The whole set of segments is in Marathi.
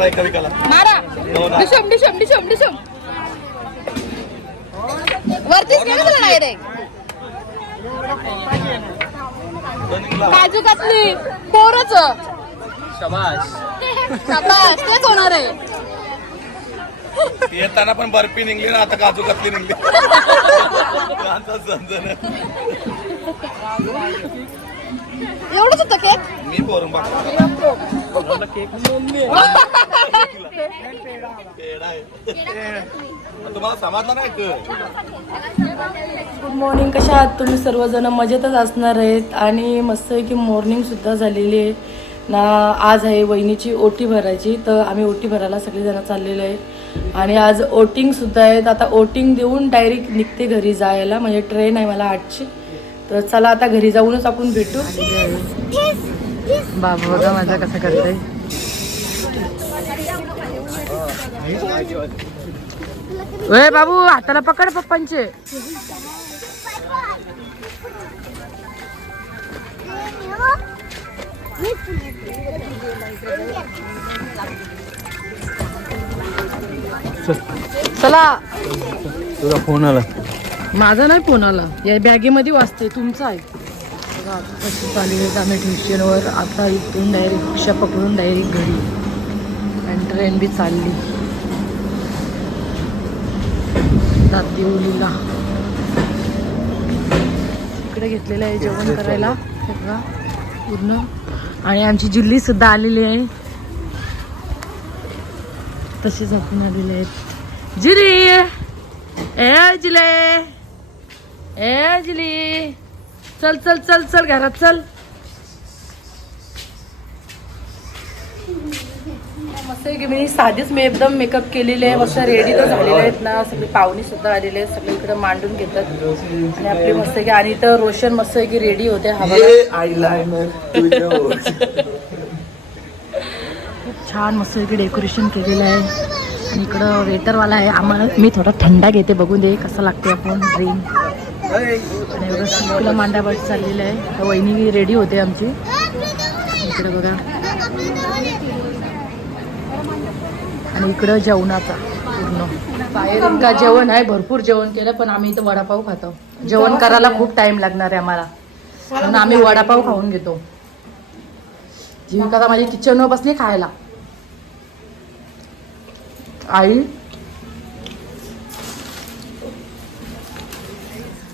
मारा एका विकाला. मारा. हो. डिशम डिशम डिशम डिशम. वरतीच गेलं तुला डायरेक्ट काजू कतली पोरच. शबाश शाबास तेच होणार आहे. येताना पण बर्फी निघली ना आता काजू कतली निघली. एवढंच होतं केक मी आहे. तुम्हाला समजलं नाही? गुड मॉर्निंग कशा आहात तुम्ही? सर्वजण मजेतच असणार आहेत आणि मस्त की मॉर्निंग सुद्धा झालेली आहे. ना आज आहे वहिनीची ओटी भरायची तर आम्ही ओटी भरायला सगळेजण चाललेलो आहे. आणि आज ओटिंग सुद्धा आहेत. आता ओटिंग देऊन डायरेक्ट निघते घरी जायला. म्हणजे ट्रेन आहे मला आठची. तर चला आता घरी जाऊनच आपण भेटू. बाबू बघा माझा कसं करते ए बाबू हाताला पकड पप्पांचे. चला. तुझा फोन आला. माझा नाही फोन आला या बॅगेमध्ये वाचते तुमचा आहे. बघा आता कशी चालू आहेत आम्ही ट्युशनवर आता इथून डायरेक्ट रिक्षा पकडून डायरेक्ट घरी. आणि ट्रेन बी चालली. दातिवलीला इकडे घेतलेलं आहे जेवण करायला. बघा पूर्ण. आणि आमची जुल्ली सुद्धा आलेली आहे. तशीच आपण आलेले आहेत. जुरी ए जिले! ए जिली चल चल चल चल घरात चल. मस्त आहे की मी साधीच मी एकदम मेकअप केलेले आहे मस्त रेडी तर झालेले आहेत ना. सगळी पाहुणी सुद्धा आलेले आहेत सगळे इकडे मांडून घेतात. आणि आपली मस्त आहे की आणि तर रोशन मस्त आहे की रेडी होते हा. आयलायनर खूप छान मस्त आहे की डेकोरेशन केलेलं आहे. आणि इकडं वेटरवाला आहे. आम्हाला मी थोडा थंडा घेते बघून दे कसं लागते आपण. ड्रिंक आणि एवढं सिंपल मांडाबाट चाललेलं आहे. वहिनी रेडी होते आमची. इकडे बघा. आणि इकडं जेवणाचा पूर्ण. बाहेर जेवण आहे भरपूर जेवण केलं पण आम्ही इथं वडापाव खातो. जेवण करायला खूप टाइम लागणार आहे आम्हाला. म्हणून आम्ही वडापाव खाऊन घेतो. जीविका आता माझी किचनवर बसली खायला. आई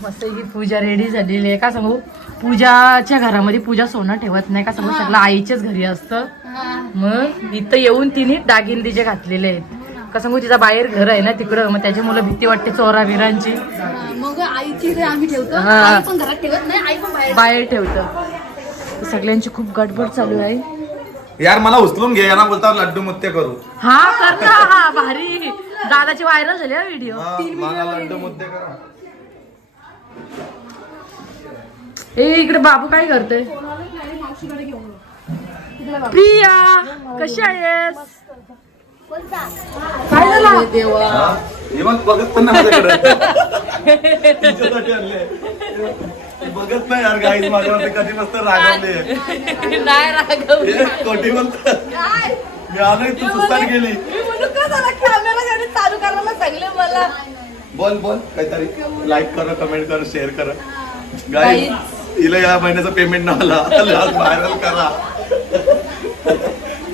मस्त ही पूजा रेडी झालेली आहे. का सांगू? पूजाच्या घरामध्ये पूजा सोनं ठेवत नाही. का सांगू? सगळं आईच्याच घरी असतं. मग इथं येऊन तिने दागिने तिचे घातलेले आहेत. का सांगू? तिचा बाहेर घर आहे ना तिकडं. मग त्याची मुलं भीती वाटते चोरा बिरांची मग आईची आम्ही ठेवतो हा. आई पण घरात ठेवत नाही आई पण बाहेर. ठेवतं. सगळ्यांची खूप गडबड चालू आहे. यार मला उचलून घे. यांना बोलता लड्डू मुत्ते करू. हा कर ना. हा भारी. दादाची व्हायरल झाली हा व्हिडिओ मला लड्डू मुद्दे करा. ए इकडे बाबू काय करतोय? प्रिया कशी आहेस? काय झालं? बघत पण बघत नाही यार गाईज कधी मस्त रागवले. नाही राघव हे कोटी बोलत मी आलोय तू सुस्तान गेली. मी म्हणून का झाला? कॅमेरा गाडी चालू करायला सांगले मला. बोल बोल काहीतरी लाईक करा कमेंट करा शेअर करा. गाईज हिला या महिन्याचं पेमेंट ना आला. व्हायरल करा.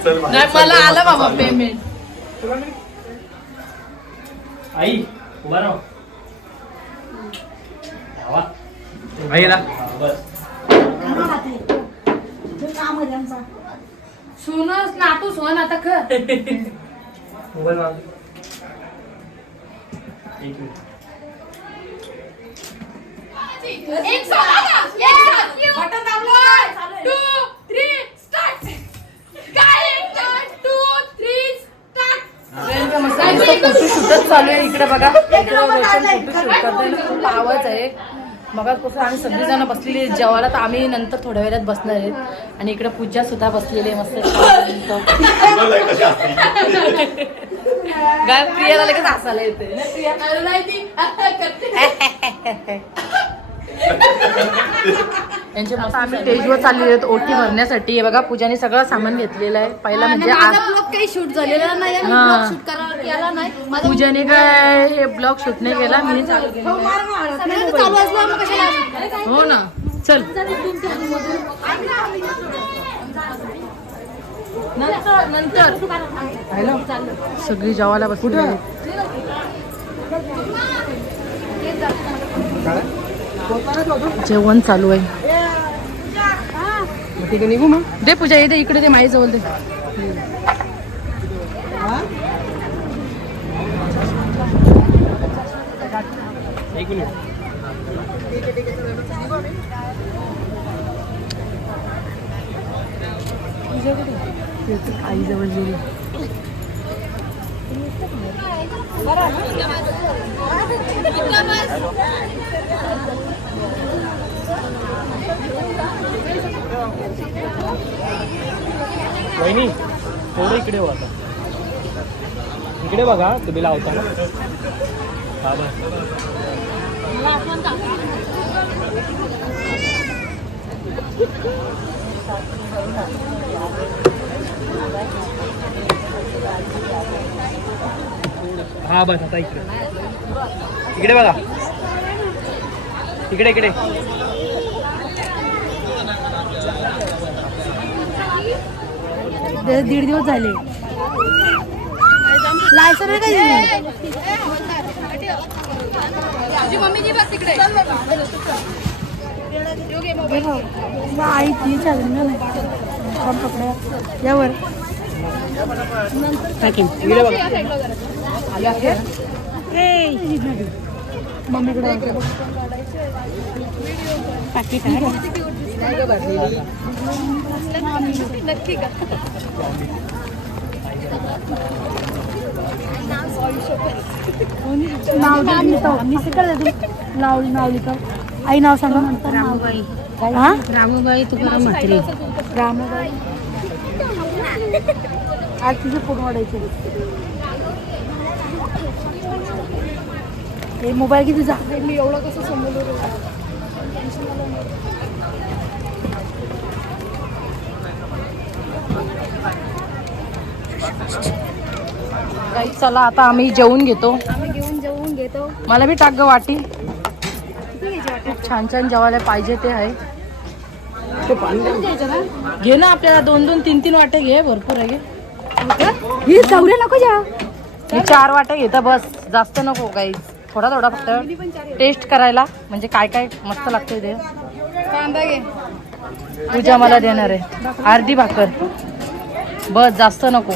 चल नाही मला आलं बाबा. पेमेंट आई उभा राह. धावा. ना बस सुनच नातू सोन आता कर मोबाईल माग एक मिनिट. एक सॉन्ग एक बटन दाबलं. टू थ्री स्टार्ट काय टू थ्री स्टार्ट फोटो शूटच चालू आहे इकडे बघा. इकडे रोशन फोटो शूट करते खूप आवाज आहे. मगापासून आम्ही सगळीजण बसलेली जेवायला तर आम्ही नंतर थोड्या वेळात बसणार आहेत आणि इकडे पूजा सुद्धा बसलेली आहे. मस्त प्रियाला लगेच हसायला येते प्रिया आम्ही स्टेजवर चाललेले आहेत ओटी भरण्यासाठी. हे बघा पूजाने सगळं सामान घेतलेलं आहे. पहिला म्हणजे आज काही शूट झालेला नाही हा. केला माझा पूजाने काय हे ब्लॉग शूट नाही केला मी चालू केलं. सगळ्यांचं चालू असलं मग कशाला हो ना. चल. नंतर नंतर. हॅलो सगळी जेवायला बसली जेवण चालू आहे. निघू मग. दे पूजा येते इकडे दे माई जवळ दे आई जवळ गेली. वहिनी थोडं इकडे हो आता. इकडे बघा तुम्ही लावता ना. हा हा बस आता इकडे. इकडे बघा. इकडे इकडे. दीड दिवस झाले. लायसन काय आई ती चालेल ना नाही कपड्या यावर इकडे तो- मी सगळं देते. नाव नाव आई नाव सांगा रामूबाई हा रामूबाई तुकाराम म्हात्रे रामूबाई आज तुझे फोन वाढायचे हे मोबाईल किती जा मी एवढं कसं समजलं काही चला आता आम्ही जेवून घेतो. आम्ही घेऊन जेवून घेतो. मला बी टाक ग वाटी. खूप छान छान जेवायला पाहिजे ते आहे. घे ना आपल्याला दोन दोन तीन तीन वाटे घे भरपूर आहे घे. ही चौऱ्या नको जा मी चार वाटे घेता बस. जास्त नको काही थोडा थोडा फक्त टेस्ट करायला. म्हणजे काय काय मस्त लागते ते. कांदा घे. पूजा मला देणार आहे. अर्धी भाकर. बस जास्त नको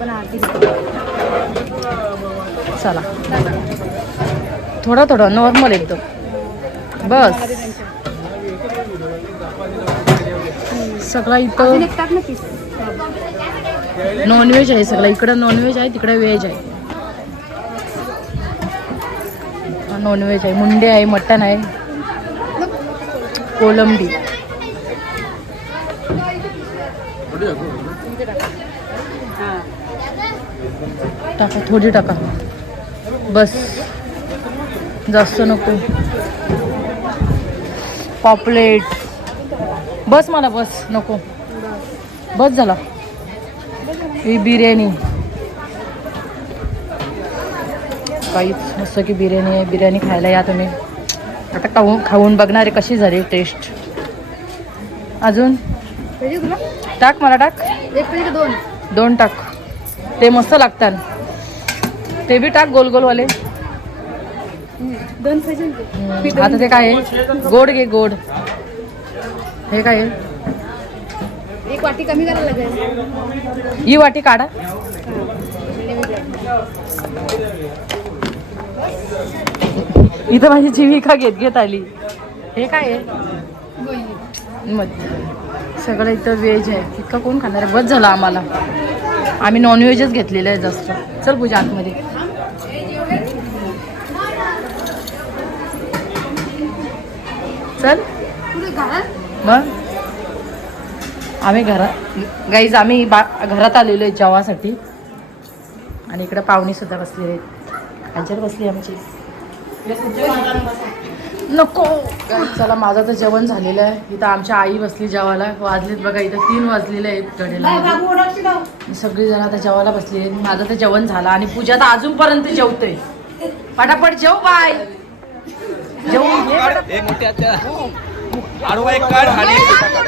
पण आरती चला. थोडं थोडं नॉर्मल एकदम. बस. सगळं इथं नॉनव्हेज आहे सगळं. इकडं नॉनव्हेज आहे तिकडे व्हेज आहे. हा नॉनव्हेज आहे. मुंडे आहे मटण आहे. कोलंबी. टाका थोडी टाका. बस. जास्त नको. पॉपलेट. बस मला बस. नको. बस झाला. ही बिर्याणी. काहीच मस्त की बिर्याणी आहे. बिर्याणी खायला या तुम्ही. आता खाऊन खाऊन बघणारे कशी झाली टेस्ट अजून? टाक मला टाक. एक दोन. दोन टाक. ते मस्त लागतात. ते बी टाक गोल गोलवाले आता ते काय आहे? गोड घे गोड. हे काय आहे? एक वाटी कमी करायला लागेल. ही वाटी काढा. इथं माझी जीविका घेत घेत आली. हे काय आहे? मग सगळं इथं व्हेज आहे. इतकं कोण खाणार आहे? बस झालं आम्हाला. आम्ही नॉनव्हेजच घेतलेलं आहे जास्त. चल पूजा आतमध्ये. चल. मग? आम्ही घरात गाईज आम्ही बा घरात आलेलो आहे जेवासाठी. आणि इकडे पाहुणी सुद्धा बसलेले आहेत. आज्जर बसली आमची. नको. चला माझं तर जेवण झालेलं आहे. इथं आमच्या आई बसली जेवायला. वाजलेत बघा इथं तीन वाजलेले आहेत गडेला. सगळी जण आता जेवायला बसली आहेत. माझं तर जेवण झालं आणि पूजा तर अजूनपर्यंत जेवतोय. पटापट जेव बाय. एक मोठी आत्या आडवा एक काढ आणि एक छोटा काढ.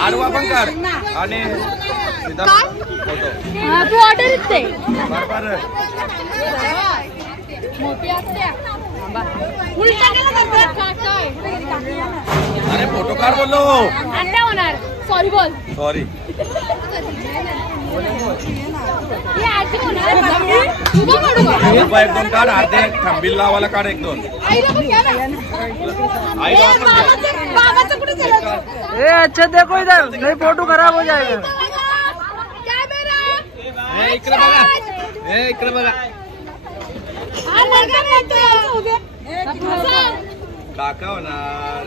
आडवा पण काढ आणि सीधा फोटो. तू ऑर्डर दे बरोबर. अरे फोटो काढ बोललो अंडा होणार सॉरी बोल सॉरी एक दोन काढ अर्धे थांबील काढ एक दोन ए, अच्छा देखो इधर नहीं फोटो खराब हो जाएगा इकडे बघा. ए इकडे बघा. काका होणार.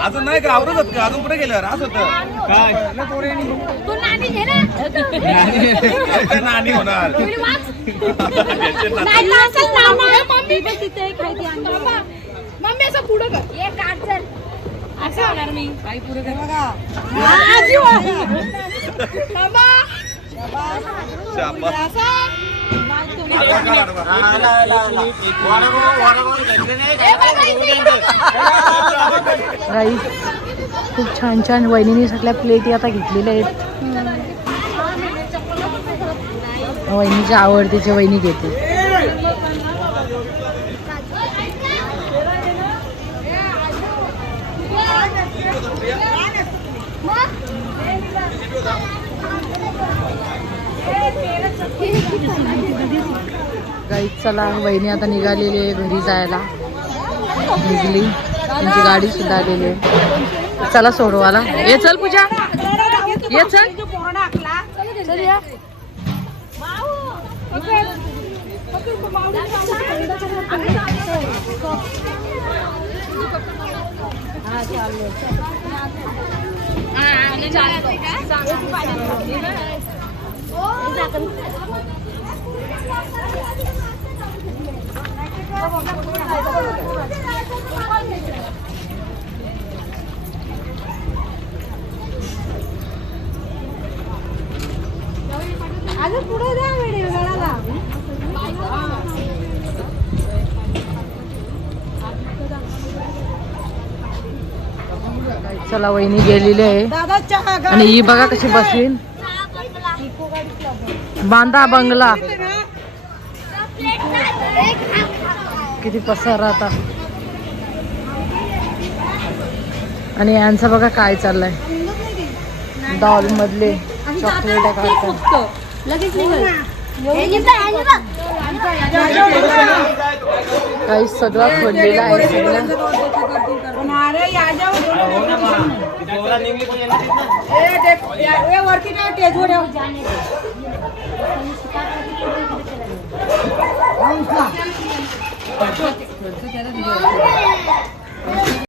अजून नाही का? आवरत होत का? अजून कुठे गेलं असं होतं. काय? तू नाणी घे ना. ते नाणी होणार. वाच. नाही तर पण तिथे एक आहे ती अंडी. मम्मी असं पुढं कर. ये काढ चल. असं होणार मी. पुढे कर. बघा. आजी. बाबा शाबास. असं राईस. खूप छान छान वहिनीने सगळ्या प्लेटी आता घेतलेल्या आहेत. वहिनीच्या आवडतीच्या वहिनी घेते गाईत चला वहिनी आता निघालेली आहे घरी जायला. निघली. त्यांची गाडी सुद्धा आलेली आहे. चला सोडवाला ये चल पूजा. ये चल. चल वहिनी गेलेली आहे. आणि ही बघा कशी बसली. बांधा बंगला. किती पसारा आता आणि यांचं बघा काय चाललंय. डॉल मधले चॉकलेट काही सगळं खोललेलं आहे सगळं. 我做我之前的时候